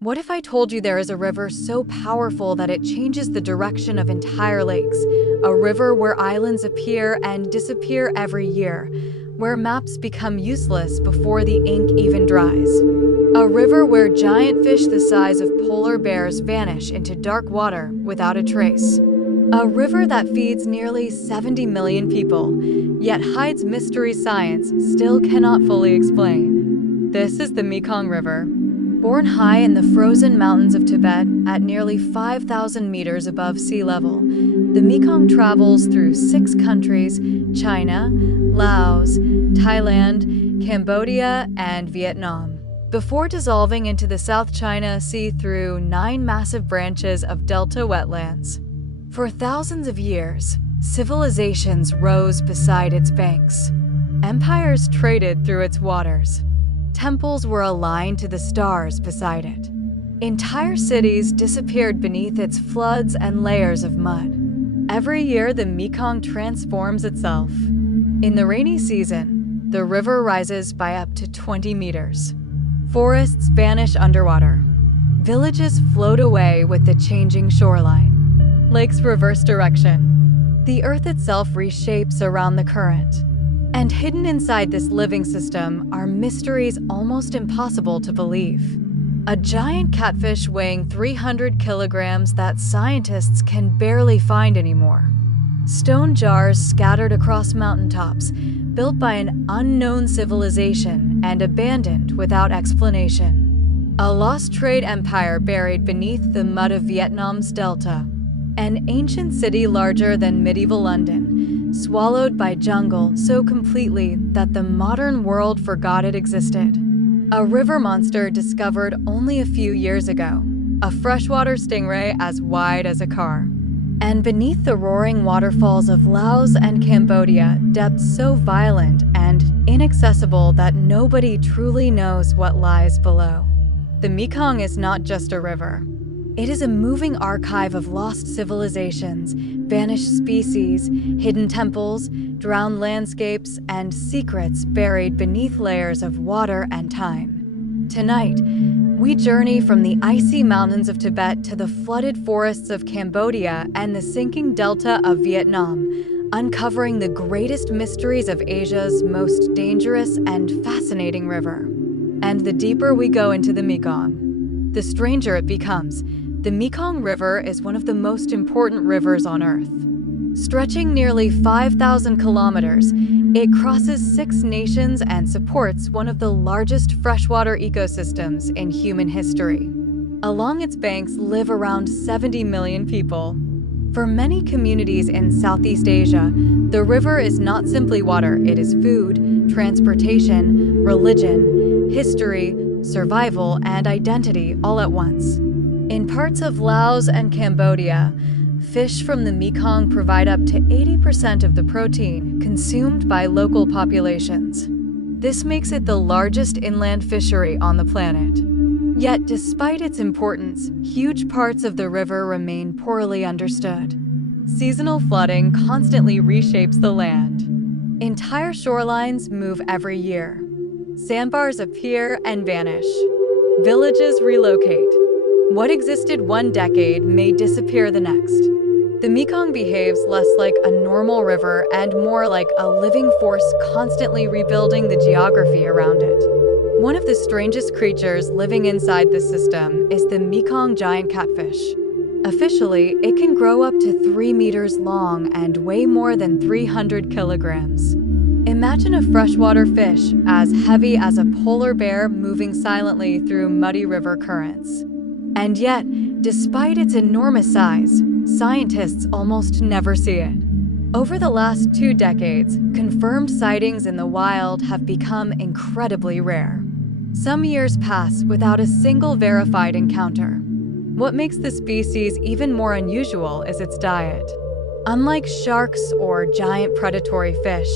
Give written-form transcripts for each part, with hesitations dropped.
What if I told you there is a river so powerful that it changes the direction of entire lakes? A river where islands appear and disappear every year, where maps become useless before the ink even dries. A river where giant fish the size of polar bears vanish into dark water without a trace. A river that feeds nearly 70 million people, yet hides mystery science still cannot fully explain. This is the Mekong River. Born high in the frozen mountains of Tibet at nearly 5,000 meters above sea level, the Mekong travels through 6 countries: China, Laos, Thailand, Cambodia, and Vietnam, before dissolving into the South China Sea through 9 massive branches of delta wetlands. For thousands of years, civilizations rose beside its banks. Empires traded through its waters. Temples were aligned to the stars beside it. Entire cities disappeared beneath its floods and layers of mud. Every year, the Mekong transforms itself. In the rainy season, the river rises by up to 20 meters. Forests vanish underwater. Villages float away with the changing shoreline. Lakes reverse direction. The earth itself reshapes around the current. And hidden inside this living system are mysteries almost impossible to believe. A giant catfish weighing 300 kilograms that scientists can barely find anymore. Stone jars scattered across mountaintops, built by an unknown civilization and abandoned without explanation. A lost trade empire buried beneath the mud of Vietnam's delta. An ancient city larger than medieval London, swallowed by jungle so completely that the modern world forgot it existed. A river monster discovered only a few years ago, a freshwater stingray as wide as a car. And beneath the roaring waterfalls of Laos and Cambodia, depths so violent and inaccessible that nobody truly knows what lies below. The Mekong is not just a river. It is a moving archive of lost civilizations, vanished species, hidden temples, drowned landscapes, and secrets buried beneath layers of water and time. Tonight, we journey from the icy mountains of Tibet to the flooded forests of Cambodia and the sinking delta of Vietnam, uncovering the greatest mysteries of Asia's most dangerous and fascinating river. And the deeper we go into the Mekong, the stranger it becomes. The Mekong River is one of the most important rivers on Earth. Stretching nearly 5,000 kilometers, it crosses 6 nations and supports one of the largest freshwater ecosystems in human history. Along its banks live around 70 million people. For many communities in Southeast Asia, the river is not simply water, it is food, transportation, religion, history, survival, and identity all at once. In parts of Laos and Cambodia, fish from the Mekong provide up to 80% of the protein consumed by local populations. This makes it the largest inland fishery on the planet. Yet, despite its importance, huge parts of the river remain poorly understood. Seasonal flooding constantly reshapes the land. Entire shorelines move every year. Sandbars appear and vanish. Villages relocate. What existed one decade may disappear the next. The Mekong behaves less like a normal river and more like a living force constantly rebuilding the geography around it. One of the strangest creatures living inside this system is the Mekong giant catfish. Officially, it can grow up to 3 meters long and weigh more than 300 kilograms. Imagine a freshwater fish as heavy as a polar bear moving silently through muddy river currents. And yet, despite its enormous size, scientists almost never see it. Over the last 2 decades, confirmed sightings in the wild have become incredibly rare. Some years pass without a single verified encounter. What makes the species even more unusual is its diet. Unlike sharks or giant predatory fish,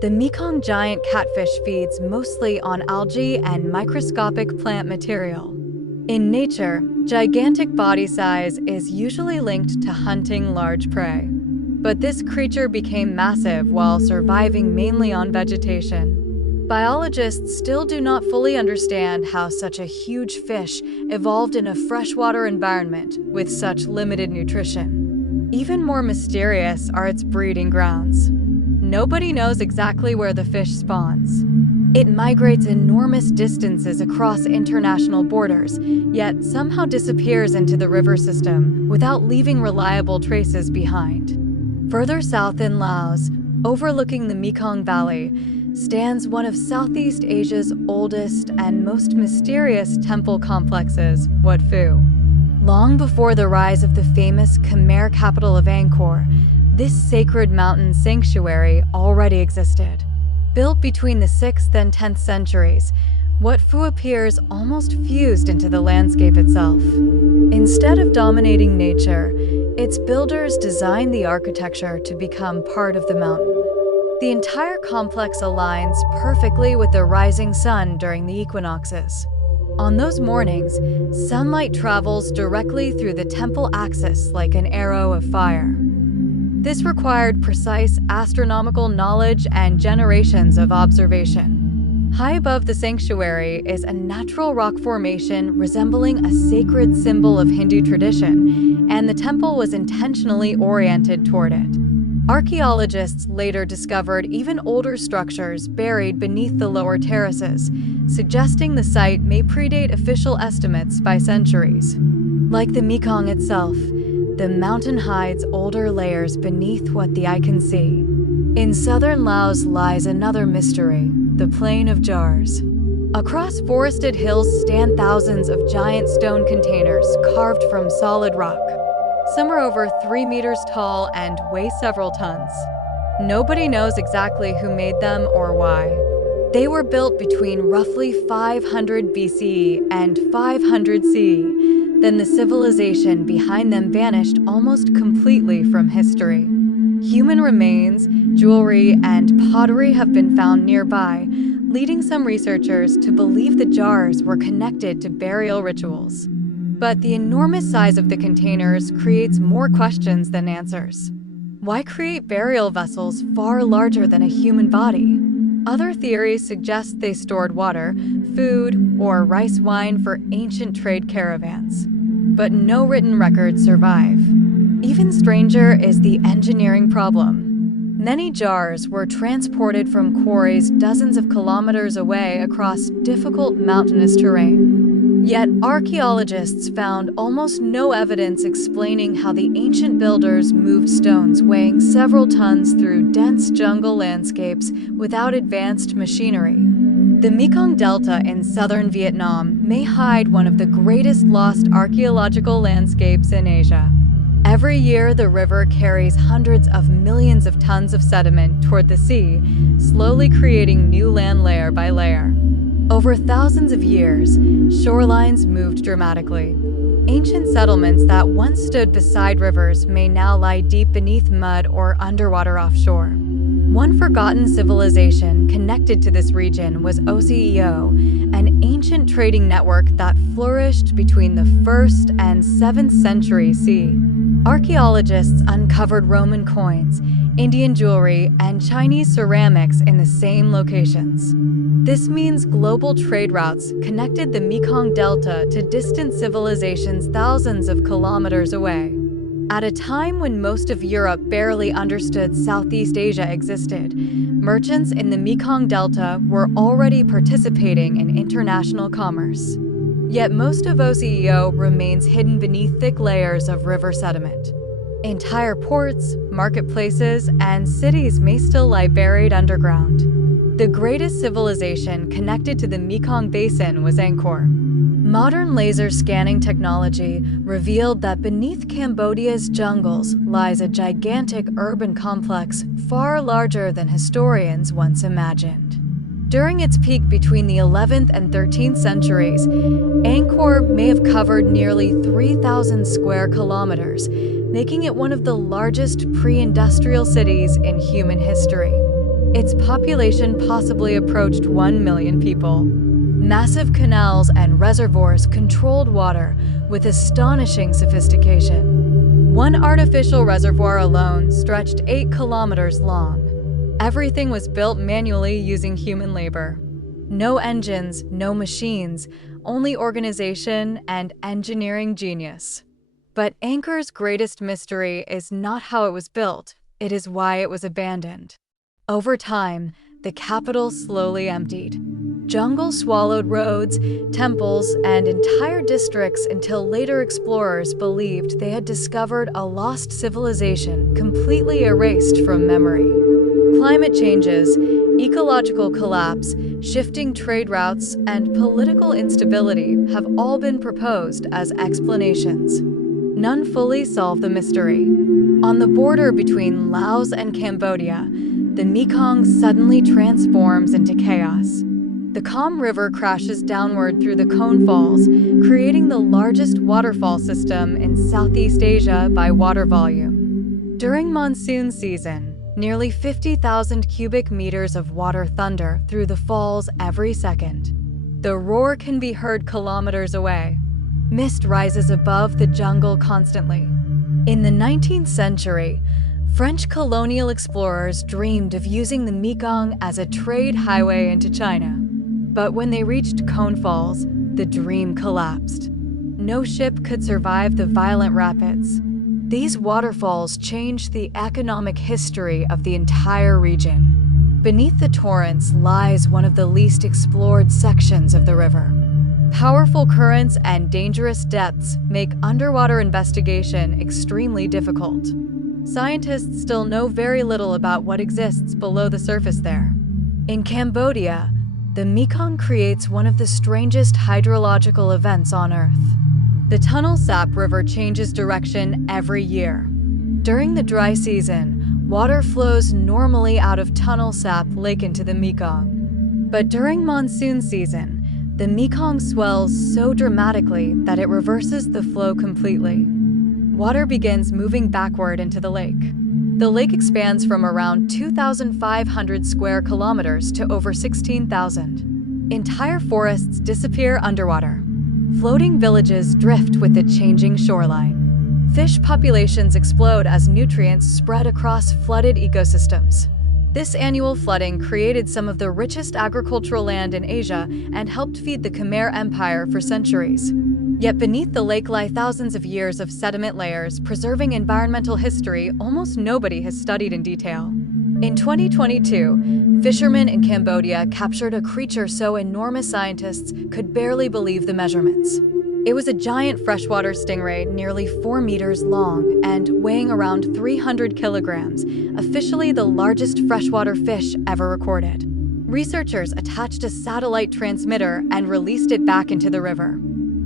the Mekong giant catfish feeds mostly on algae and microscopic plant material. In nature, gigantic body size is usually linked to hunting large prey. But this creature became massive while surviving mainly on vegetation. biologists still do not fully understand how such a huge fish evolved in a freshwater environment with such limited nutrition. Even more mysterious are its breeding grounds. Nobody knows exactly where the fish spawns. It migrates enormous distances across international borders, yet somehow disappears into the river system without leaving reliable traces behind. Further south in Laos, overlooking the Mekong Valley, stands one of Southeast Asia's oldest and most mysterious temple complexes, Wat Pho. Long before the rise of the famous Khmer capital of Angkor, this sacred mountain sanctuary already existed. Built between the 6th and 10th centuries, Wat Pho appears almost fused into the landscape itself. Instead of dominating nature, its builders designed the architecture to become part of the mountain. The entire complex aligns perfectly with the rising sun during the equinoxes. On those mornings, sunlight travels directly through the temple axis like an arrow of fire. This required precise astronomical knowledge and generations of observation. High above the sanctuary is a natural rock formation resembling a sacred symbol of Hindu tradition, and the temple was intentionally oriented toward it. Archaeologists later discovered even older structures buried beneath the lower terraces, suggesting the site may predate official estimates by centuries. Like the Mekong itself, the mountain hides older layers beneath what the eye can see. In southern Laos lies another mystery, the Plain of Jars. Across forested hills stand thousands of giant stone containers carved from solid rock. Some are over 3 meters tall and weigh several tons. Nobody knows exactly who made them or why. They were built between roughly 500 BCE and 500 CE. Then the civilization behind them vanished almost completely from history. Human remains, jewelry, and pottery have been found nearby, leading some researchers to believe the jars were connected to burial rituals. But the enormous size of the containers creates more questions than answers. Why create burial vessels far larger than a human body? Other theories suggest they stored water, food, or rice wine for ancient trade caravans. But no written records survive. Even stranger is the engineering problem. Many jars were transported from quarries dozens of kilometers away across difficult mountainous terrain. Yet archaeologists found almost no evidence explaining how the ancient builders moved stones weighing several tons through dense jungle landscapes without advanced machinery. The Mekong Delta in southern Vietnam may hide one of the greatest lost archaeological landscapes in Asia. Every year, the river carries hundreds of millions of tons of sediment toward the sea, slowly creating new land layer by layer. Over thousands of years, shorelines moved dramatically. Ancient settlements that once stood beside rivers may now lie deep beneath mud or underwater offshore. One forgotten civilization connected to this region was OCEO, an ancient trading network that flourished between the 1st and 7th century CE. Archaeologists uncovered Roman coins, Indian jewelry, and Chinese ceramics in the same locations. This means global trade routes connected the Mekong Delta to distant civilizations thousands of kilometers away. At a time when most of Europe barely understood Southeast Asia existed, merchants in the Mekong Delta were already participating in international commerce. Yet most of OCEO remains hidden beneath thick layers of river sediment. Entire ports, marketplaces, and cities may still lie buried underground. The greatest civilization connected to the Mekong Basin was Angkor. Modern laser scanning technology revealed that beneath Cambodia's jungles lies a gigantic urban complex far larger than historians once imagined. During its peak between the 11th and 13th centuries, Angkor may have covered nearly 3,000 square kilometers, making it one of the largest pre-industrial cities in human history. Its population possibly approached 1 million people. Massive canals and reservoirs controlled water with astonishing sophistication. One artificial reservoir alone stretched 8 kilometers long. Everything was built manually using human labor. No engines, no machines, only organization and engineering genius. But Angkor's greatest mystery is not how it was built, it is why it was abandoned. Over time, the capital slowly emptied. Jungle swallowed roads, temples, and entire districts until later explorers believed they had discovered a lost civilization completely erased from memory. Climate changes, ecological collapse, shifting trade routes, and political instability have all been proposed as explanations. None fully solve the mystery. On the border between Laos and Cambodia, the Mekong suddenly transforms into chaos. The calm river crashes downward through the Cone Falls, creating the largest waterfall system in Southeast Asia by water volume. During monsoon season, nearly 50,000 cubic meters of water thunder through the falls every second. The roar can be heard kilometers away. Mist rises above the jungle constantly. In the 19th century, French colonial explorers dreamed of using the Mekong as a trade highway into China. But when they reached Cone Falls, the dream collapsed. No ship could survive the violent rapids. These waterfalls changed the economic history of the entire region. Beneath the torrents lies one of the least explored sections of the river. Powerful currents and dangerous depths make underwater investigation extremely difficult. Scientists still know very little about what exists below the surface there. In Cambodia, the Mekong creates one of the strangest hydrological events on Earth. The Tunnel Sap River changes direction every year. During the dry season, water flows normally out of Tunnel Sap Lake into the Mekong. But during monsoon season, the Mekong swells so dramatically that it reverses the flow completely. Water begins moving backward into the lake. The lake expands from around 2,500 square kilometers to over 16,000. Entire forests disappear underwater. Floating villages drift with the changing shoreline. Fish populations explode as nutrients spread across flooded ecosystems. This annual flooding created some of the richest agricultural land in Asia and helped feed the Khmer Empire for centuries. Yet beneath the lake lie thousands of years of sediment layers, preserving environmental history almost nobody has studied in detail. In 2022, fishermen in Cambodia captured a creature so enormous scientists could barely believe the measurements. It was a giant freshwater stingray nearly 4 meters long and weighing around 300 kilograms, officially the largest freshwater fish ever recorded. Researchers attached a satellite transmitter and released it back into the river.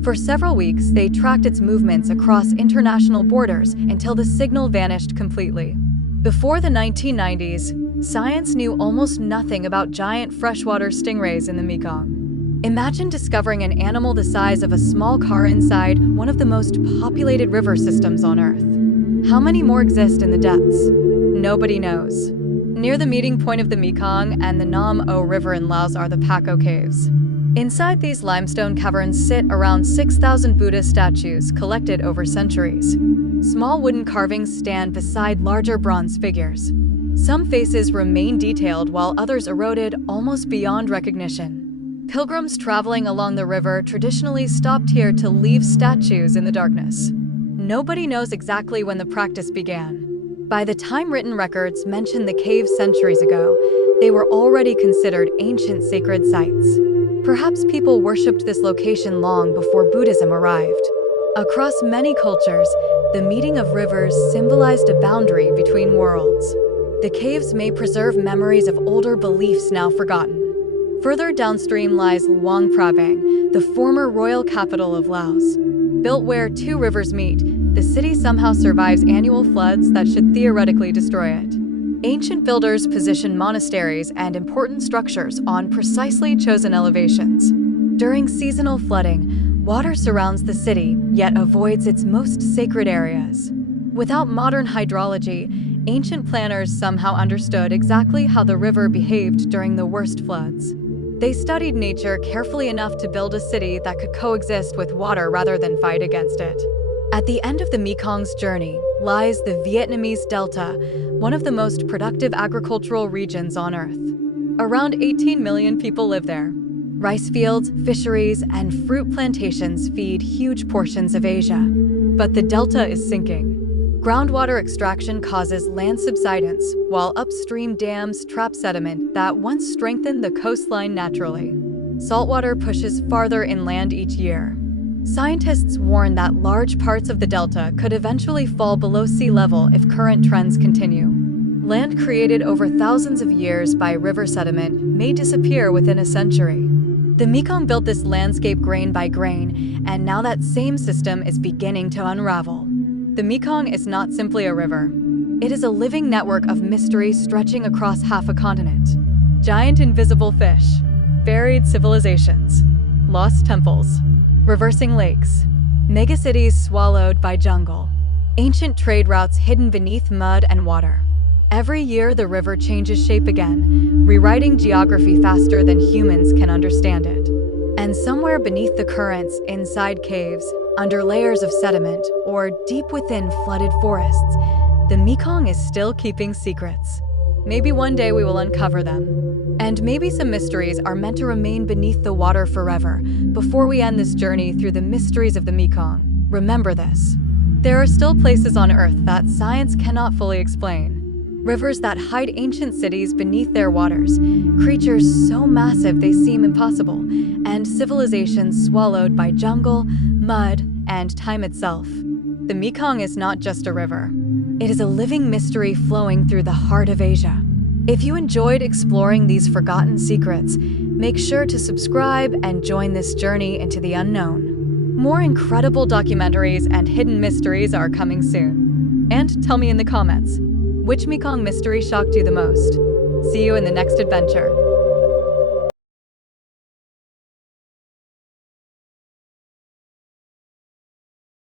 For several weeks, they tracked its movements across international borders until the signal vanished completely. Before the 1990s, science knew almost nothing about giant freshwater stingrays in the Mekong. Imagine discovering an animal the size of a small car inside one of the most populated river systems on Earth. How many more exist in the depths? Nobody knows. Near the meeting point of the Mekong and the Nam O River in Laos are the Paco Caves. Inside these limestone caverns sit around 6,000 Buddha statues collected over centuries. Small wooden carvings stand beside larger bronze figures. Some faces remain detailed while others eroded almost beyond recognition. Pilgrims traveling along the river traditionally stopped here to leave statues in the darkness. Nobody knows exactly when the practice began. By the time written records mention the caves centuries ago, they were already considered ancient sacred sites. Perhaps people worshipped this location long before Buddhism arrived. Across many cultures, the meeting of rivers symbolized a boundary between worlds. The caves may preserve memories of older beliefs now forgotten. Further downstream lies Luang Prabang, the former royal capital of Laos. Built where two rivers meet, the city somehow survives annual floods that should theoretically destroy it. Ancient builders positioned monasteries and important structures on precisely chosen elevations. During seasonal flooding, water surrounds the city, yet avoids its most sacred areas. Without modern hydrology, ancient planners somehow understood exactly how the river behaved during the worst floods. They studied nature carefully enough to build a city that could coexist with water rather than fight against it. At the end of the Mekong's journey lies the Vietnamese Delta, one of the most productive agricultural regions on Earth. Around 18 million people live there. Rice fields, fisheries, and fruit plantations feed huge portions of Asia. But the delta is sinking. Groundwater extraction causes land subsidence, while upstream dams trap sediment that once strengthened the coastline naturally. Saltwater pushes farther inland each year. Scientists warn that large parts of the delta could eventually fall below sea level if current trends continue. Land created over thousands of years by river sediment may disappear within a century. The Mekong built this landscape grain by grain, and now that same system is beginning to unravel. The Mekong is not simply a river. It is a living network of mystery stretching across half a continent. Giant invisible fish, buried civilizations, lost temples, reversing lakes, megacities swallowed by jungle, ancient trade routes hidden beneath mud and water. Every year, the river changes shape again, rewriting geography faster than humans can understand it. And somewhere beneath the currents, inside caves, under layers of sediment, or deep within flooded forests, the Mekong is still keeping secrets. Maybe one day we will uncover them. And maybe some mysteries are meant to remain beneath the water forever before we end this journey through the mysteries of the Mekong. Remember this: there are still places on Earth that science cannot fully explain. Rivers that hide ancient cities beneath their waters, creatures so massive they seem impossible, and civilizations swallowed by jungle, mud, and time itself. The Mekong is not just a river. It is a living mystery flowing through the heart of Asia. If you enjoyed exploring these forgotten secrets, make sure to subscribe and join this journey into the unknown. More incredible documentaries and hidden mysteries are coming soon. And tell me in the comments, which Mekong mystery shocked you the most? See you in the next adventure.